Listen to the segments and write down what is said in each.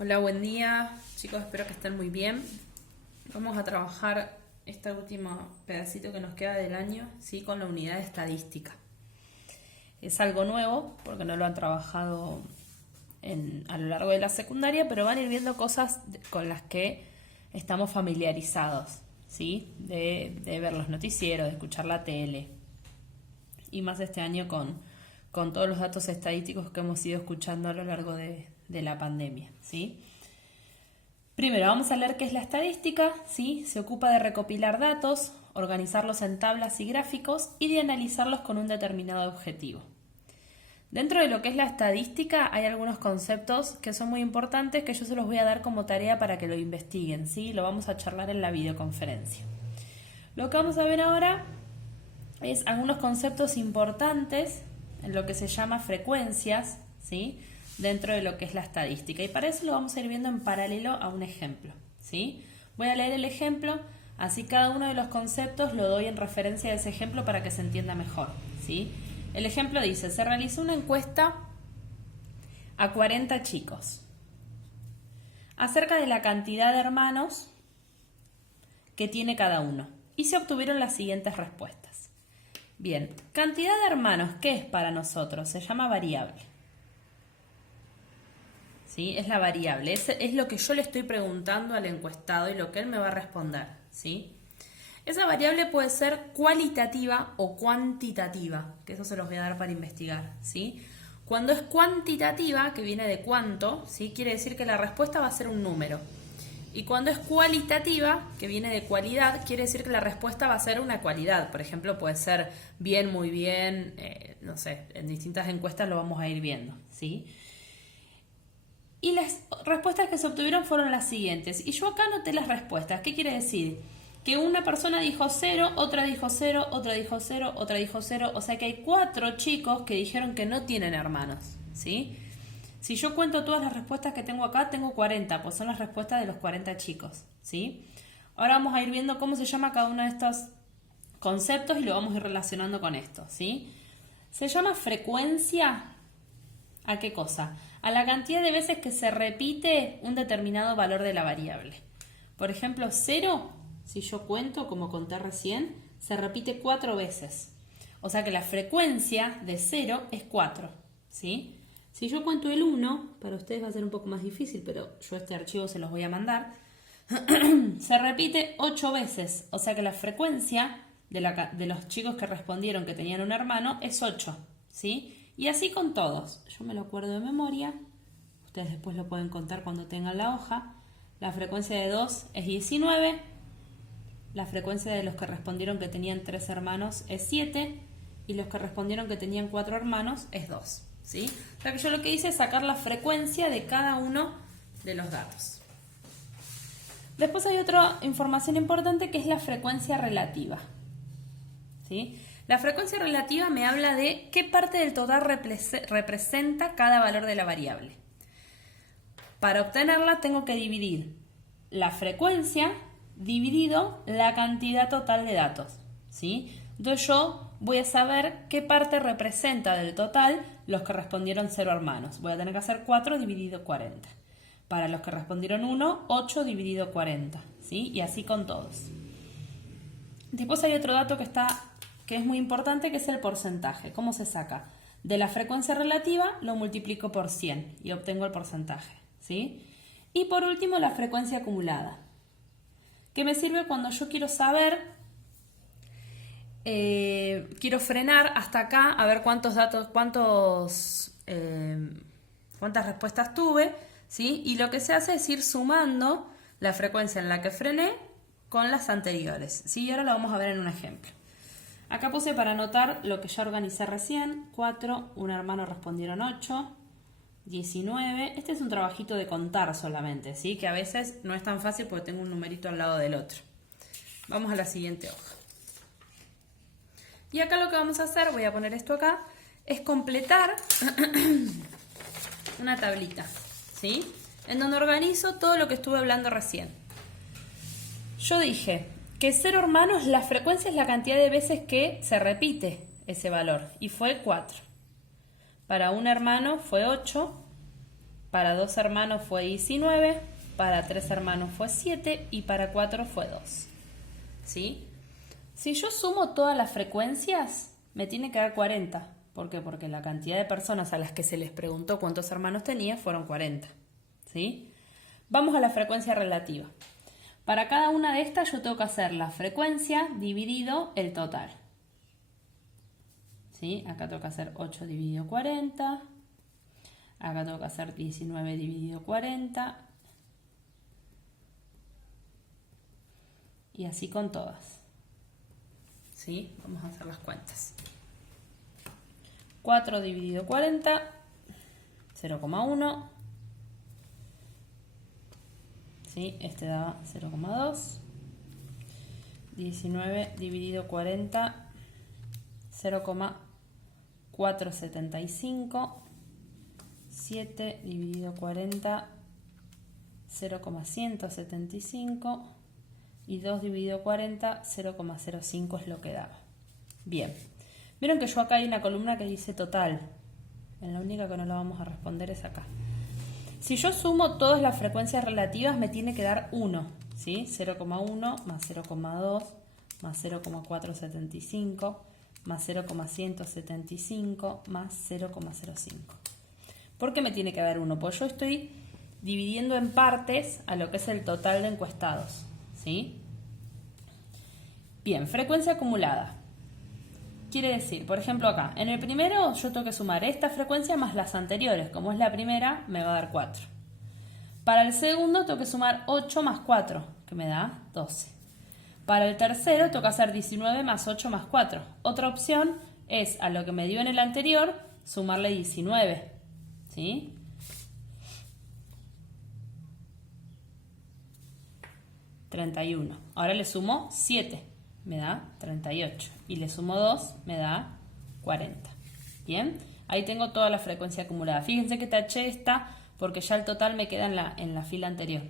Hola, buen día. Chicos, espero que estén muy bien. Vamos a trabajar este último pedacito que nos queda del año, ¿sí? Con la unidad de estadística. Es algo nuevo porque no lo han trabajado a lo largo de la secundaria, pero van a ir viendo cosas con las que estamos familiarizados, ¿sí? De ver los noticieros, de escuchar la tele. Y más este año con todos los datos estadísticos que hemos ido escuchando a lo largo de la pandemia, ¿sí? Primero vamos a leer qué es la estadística, ¿sí? Se ocupa de recopilar datos, organizarlos en tablas y gráficos y de analizarlos con un determinado objetivo. Dentro de lo que es la estadística hay algunos conceptos que son muy importantes que yo se los voy a dar como tarea para que lo investiguen, ¿sí? Lo vamos a charlar en la videoconferencia. Lo que vamos a ver ahora es algunos conceptos importantes en lo que se llama frecuencias, ¿sí? Dentro de lo que es la estadística. Y para eso lo vamos a ir viendo en paralelo a un ejemplo, ¿sí? Voy a leer el ejemplo, así cada uno de los conceptos lo doy en referencia a ese ejemplo para que se entienda mejor, ¿sí? El ejemplo dice, se realizó una encuesta a 40 chicos acerca de la cantidad de hermanos que tiene cada uno y se obtuvieron las siguientes respuestas. Bien, cantidad de hermanos, ¿qué es para nosotros? Se llama variable. ¿Sí? Es la variable, es lo que yo le estoy preguntando al encuestado y lo que él me va a responder, ¿sí? Esa variable puede ser cualitativa o cuantitativa, que eso se los voy a dar para investigar, ¿sí? Cuando es cuantitativa, que viene de cuánto, ¿sí? Quiere decir que la respuesta va a ser un número. Y cuando es cualitativa, que viene de cualidad, quiere decir que la respuesta va a ser una cualidad. Por ejemplo, puede ser bien, muy bien, no sé, en distintas encuestas lo vamos a ir viendo, ¿sí? Y las respuestas que se obtuvieron fueron las siguientes. Y yo acá anoté las respuestas. ¿Qué quiere decir? Que una persona dijo 0, otra dijo 0, otra dijo 0, otra dijo 0. O sea que hay 4 chicos que dijeron que no tienen hermanos, ¿sí? Si yo cuento todas las respuestas que tengo acá, tengo 40, pues son las respuestas de los 40 chicos, ¿sí? Ahora vamos a ir viendo cómo se llama cada uno de estos conceptos y lo vamos a ir relacionando con esto, ¿sí? Se llama frecuencia. ¿A qué cosa? A la cantidad de veces que se repite un determinado valor de la variable. Por ejemplo, 0, si yo cuento, como conté recién, se repite 4 veces. O sea que la frecuencia de 0 es 4, ¿sí? Si yo cuento el 1, para ustedes va a ser un poco más difícil, pero yo este archivo se los voy a mandar, se repite 8 veces. O sea que la frecuencia de los chicos que respondieron que tenían un hermano es 8, ¿sí? Y así con todos. Yo me lo acuerdo de memoria. Ustedes después lo pueden contar cuando tengan la hoja. La frecuencia de 2 es 19. La frecuencia de los que respondieron que tenían 3 hermanos es 7. Y los que respondieron que tenían 4 hermanos es 2. ¿Sí? O sea que yo lo que hice es sacar la frecuencia de cada uno de los datos. Después hay otra información importante que es la frecuencia relativa, ¿sí? La frecuencia relativa me habla de qué parte del total representa cada valor de la variable. Para obtenerla tengo que dividir la frecuencia dividido la cantidad total de datos, ¿sí? Entonces yo voy a saber qué parte representa del total los que respondieron 0 hermanos. Voy a tener que hacer 4 dividido 40. Para los que respondieron 1, 8 dividido 40, ¿sí? Y así con todos. Después hay otro dato que es muy importante, que es el porcentaje. ¿Cómo se saca? De la frecuencia relativa lo multiplico por 100 y obtengo el porcentaje, ¿sí? Y por último la frecuencia acumulada, que me sirve cuando yo quiero saber, quiero frenar hasta acá a ver cuántas respuestas tuve, ¿sí? Y lo que se hace es ir sumando la frecuencia en la que frené con las anteriores, ¿sí? Y ahora lo vamos a ver en un ejemplo. Acá puse para anotar lo que ya organicé recién. 4, un hermano respondieron 8, 19. Este es un trabajito de contar solamente, ¿sí? Que a veces no es tan fácil porque tengo un numerito al lado del otro. Vamos a la siguiente hoja. Y acá lo que vamos a hacer, voy a poner esto acá, es completar una tablita, ¿sí? En donde organizo todo lo que estuve hablando recién. Yo dije que 0 hermanos, la frecuencia es la cantidad de veces que se repite ese valor, y fue 4. Para un hermano fue 8, para 2 hermanos fue 19, para 3 hermanos fue 7 y para 4 fue 2. ¿Sí? Si yo sumo todas las frecuencias, me tiene que dar 40. ¿Por qué? Porque la cantidad de personas a las que se les preguntó cuántos hermanos tenía fueron 40. ¿Sí? Vamos a la frecuencia relativa. Para cada una de estas yo tengo que hacer la frecuencia dividido el total. ¿Sí? Acá tengo que hacer 8 dividido 40. Acá tengo que hacer 19 dividido 40. Y así con todas. ¿Sí? Vamos a hacer las cuentas. 4 dividido 40, 0,1. ¿Sí? Este da 0,2. 19 dividido 40, 0,475. 7 dividido 40, 0,175. Y 2 dividido 40, 0,05 es lo que daba. Bien. Vieron que yo acá hay una columna que dice total. En la única que no la vamos a responder es acá. Si yo sumo todas las frecuencias relativas me tiene que dar 1. ¿Sí? 0,1 más 0,2 más 0,475 más 0,175 más 0,05. ¿Por qué me tiene que dar 1? Pues yo estoy dividiendo en partes a lo que es el total de encuestados. ¿Sí? Bien, frecuencia acumulada. Quiere decir, por ejemplo acá, en el primero yo tengo que sumar esta frecuencia más las anteriores. Como es la primera, me va a dar 4. Para el segundo tengo que sumar 8 más 4, que me da 12. Para el tercero tengo que hacer 19 más 8 más 4. Otra opción es a lo que me dio en el anterior, sumarle 19. ¿Sí? ...31. Ahora le sumo 7, me da 38. Y le sumo 2, me da 40. ¿Bien? Ahí tengo toda la frecuencia acumulada. Fíjense que taché esta porque ya el total me queda en la fila anterior.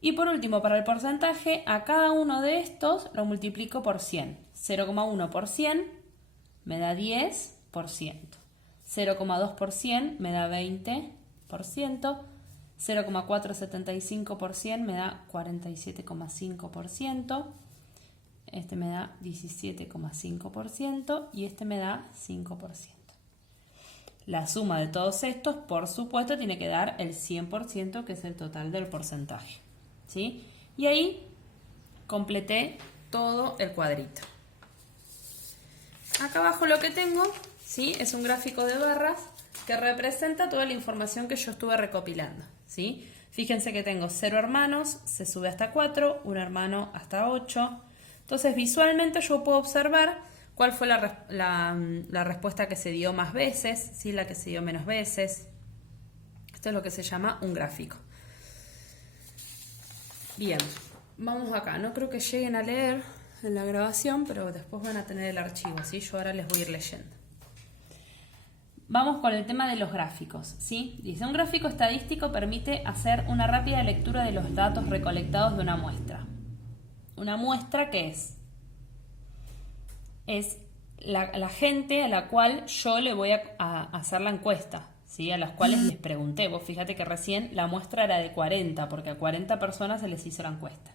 Y por último, para el porcentaje, a cada uno de estos lo multiplico por 100. 0,1 por 100 me da 10%. 0,2 por 100 me da 20%. 0,475 por 100 me da 47,5%. Este me da 17,5% y este me da 5%. La suma de todos estos, por supuesto, tiene que dar el 100%, que es el total del porcentaje. ¿Sí? Y ahí completé todo el cuadrito. Acá abajo lo que tengo, ¿sí?, es un gráfico de barras que representa toda la información que yo estuve recopilando. ¿Sí? Fíjense que tengo 0 hermanos, se sube hasta 4, un hermano hasta 8. Entonces visualmente yo puedo observar cuál fue la respuesta que se dio más veces, ¿sí?, la que se dio menos veces. Esto es lo que se llama un gráfico. Bien, vamos acá. No creo que lleguen a leer en la grabación, pero después van a tener el archivo, ¿sí? Yo ahora les voy a ir leyendo. Vamos con el tema de los gráficos, ¿sí? Dice, un gráfico estadístico permite hacer una rápida lectura de los datos recolectados de una muestra. ¿Una muestra qué es? Es la gente a la cual yo le voy a hacer la encuesta, ¿sí?, a las cuales les pregunté. Vos fíjate que recién la muestra era de 40, porque a 40 personas se les hizo la encuesta.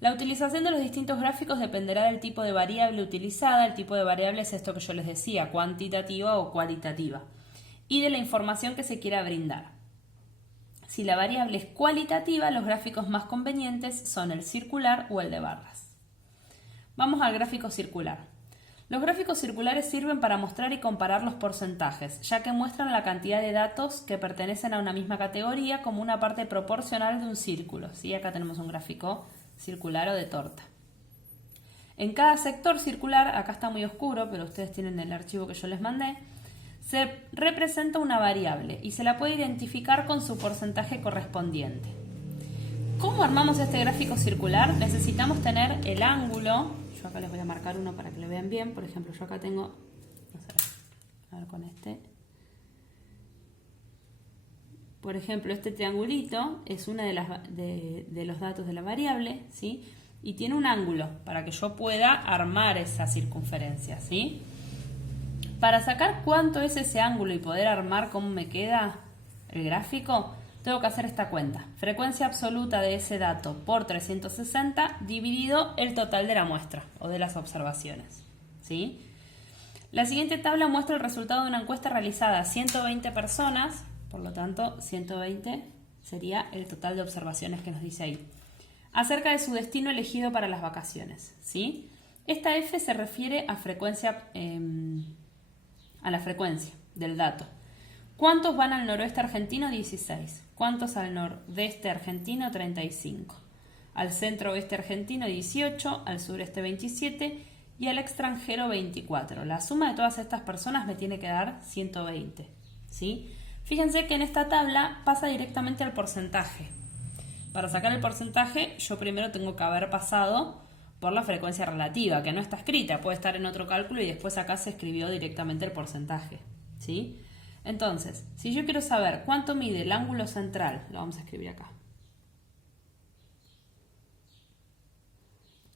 La utilización de los distintos gráficos dependerá del tipo de variable utilizada. El tipo de variable es esto que yo les decía, cuantitativa o cualitativa, y de la información que se quiera brindar. Si la variable es cualitativa, los gráficos más convenientes son el circular o el de barras. Vamos al gráfico circular. Los gráficos circulares sirven para mostrar y comparar los porcentajes, ya que muestran la cantidad de datos que pertenecen a una misma categoría como una parte proporcional de un círculo. ¿Sí? Acá tenemos un gráfico circular o de torta. En cada sector circular, acá está muy oscuro, pero ustedes tienen el archivo que yo les mandé, se representa una variable y se la puede identificar con su porcentaje correspondiente. ¿Cómo armamos este gráfico circular? Necesitamos tener el ángulo. Yo acá les voy a marcar uno para que lo vean bien. Por ejemplo, yo acá tengo, no sé, a ver con este. Por ejemplo, este triangulito es uno de los datos de la variable, ¿sí? Y tiene un ángulo para que yo pueda armar esa circunferencia, ¿sí? Para sacar cuánto es ese ángulo y poder armar cómo me queda el gráfico, tengo que hacer esta cuenta. Frecuencia absoluta de ese dato por 360 dividido el total de la muestra o de las observaciones, ¿sí? La siguiente tabla muestra el resultado de una encuesta realizada a 120 personas, por lo tanto 120 sería el total de observaciones que nos dice ahí, acerca de su destino elegido para las vacaciones, ¿sí? Esta F se refiere a la frecuencia del dato. ¿Cuántos van al noroeste argentino? 16. ¿Cuántos al nordeste argentino? 35. Al centro oeste argentino, 18. Al sureste, 27. Y al extranjero, 24. La suma de todas estas personas me tiene que dar 120. ¿Sí? Fíjense que en esta tabla pasa directamente al porcentaje. Para sacar el porcentaje, yo primero tengo que haber pasado por la frecuencia relativa, que no está escrita, puede estar en otro cálculo y después acá se escribió directamente el porcentaje, ¿sí? Entonces, si yo quiero saber cuánto mide el ángulo central, lo vamos a escribir acá.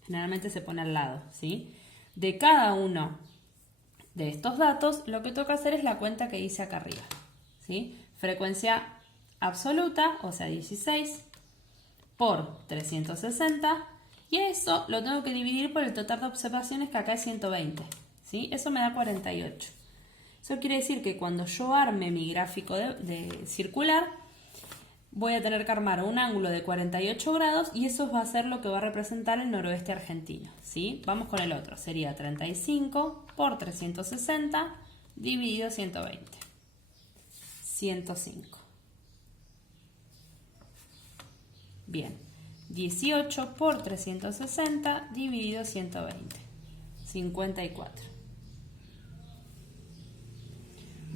Generalmente se pone al lado, ¿sí? De cada uno de estos datos, lo que toca hacer es la cuenta que hice acá arriba, ¿sí? Frecuencia absoluta, o sea 16, por 360, y eso lo tengo que dividir por el total de observaciones, que acá es 120, ¿sí? Eso me da 48. Eso quiere decir que cuando yo arme mi gráfico de circular, voy a tener que armar un ángulo de 48 grados y eso va a ser lo que va a representar el noroeste argentino, ¿sí? Vamos con el otro, sería 35 por 360 dividido 120. 105. Bien, 18 por 360 dividido 120. 54.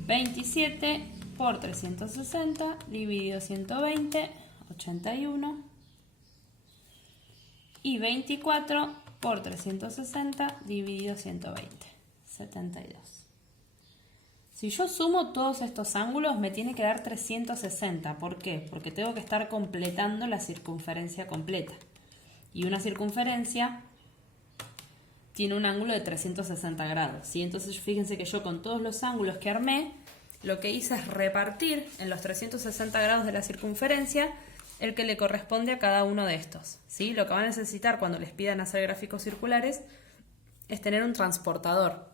27 por 360 dividido 120, 81. Y 24 por 360 dividido 120, 72. Si yo sumo todos estos ángulos me tiene que dar 360. ¿Por qué? Porque tengo que estar completando la circunferencia completa. Y una circunferencia tiene un ángulo de 360 grados, ¿sí? Entonces fíjense que yo con todos los ángulos que armé, lo que hice es repartir en los 360 grados de la circunferencia el que le corresponde a cada uno de estos, ¿sí? Lo que van a necesitar cuando les pidan hacer gráficos circulares es tener un transportador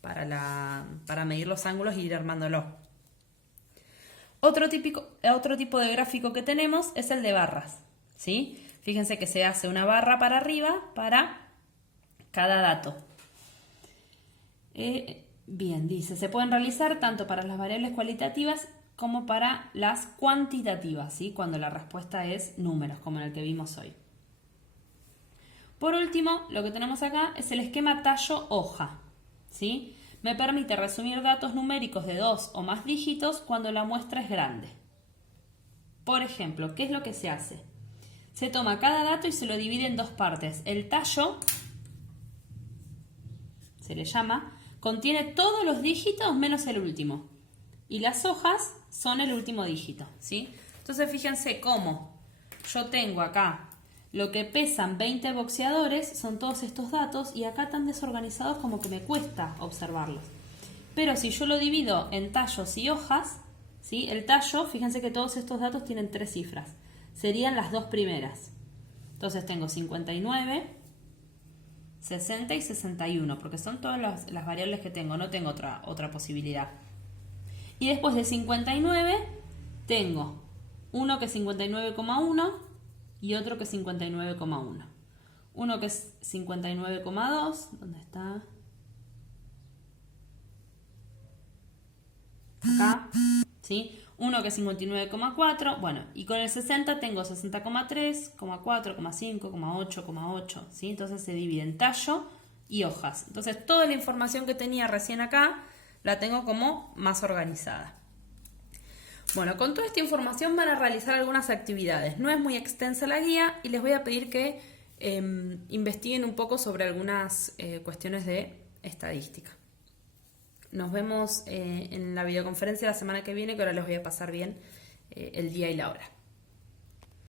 para medir los ángulos e ir armándolo. Otro tipo de gráfico que tenemos es el de barras, ¿sí? Fíjense que se hace una barra para arriba para cada dato. Bien, dice, se pueden realizar tanto para las variables cualitativas como para las cuantitativas, ¿sí? Cuando la respuesta es números, como en el que vimos hoy. Por último, lo que tenemos acá es el esquema tallo-hoja, ¿sí? Me permite resumir datos numéricos de 2 o más dígitos cuando la muestra es grande. Por ejemplo, ¿qué es lo que se hace? Se toma cada dato y se lo divide en dos partes. El tallo, se le llama, contiene todos los dígitos menos el último. Y las hojas son el último dígito, ¿sí? Entonces fíjense cómo yo tengo acá lo que pesan 20 boxeadores, son todos estos datos, y acá tan desorganizados como que me cuesta observarlos. Pero si yo lo divido en tallos y hojas, ¿sí? El tallo, fíjense que todos estos datos tienen 3 cifras. Serían las dos primeras. Entonces tengo 59, 60 y 61, porque son todas las variables que tengo, no tengo otra posibilidad. Y después de 59 tengo uno que es 59,1 y otro que es 59,1. Uno que es 59,2, ¿dónde está? Acá, ¿sí? Uno que es 59,4, bueno, y con el 60 tengo 60,3, 4, 5, 8, 8, ¿sí? Entonces se divide en tallo y hojas. Entonces toda la información que tenía recién acá la tengo como más organizada. Bueno, con toda esta información van a realizar algunas actividades. No es muy extensa la guía y les voy a pedir que investiguen un poco sobre algunas cuestiones de estadística. Nos vemos en la videoconferencia la semana que viene, que ahora les voy a pasar bien el día y la hora.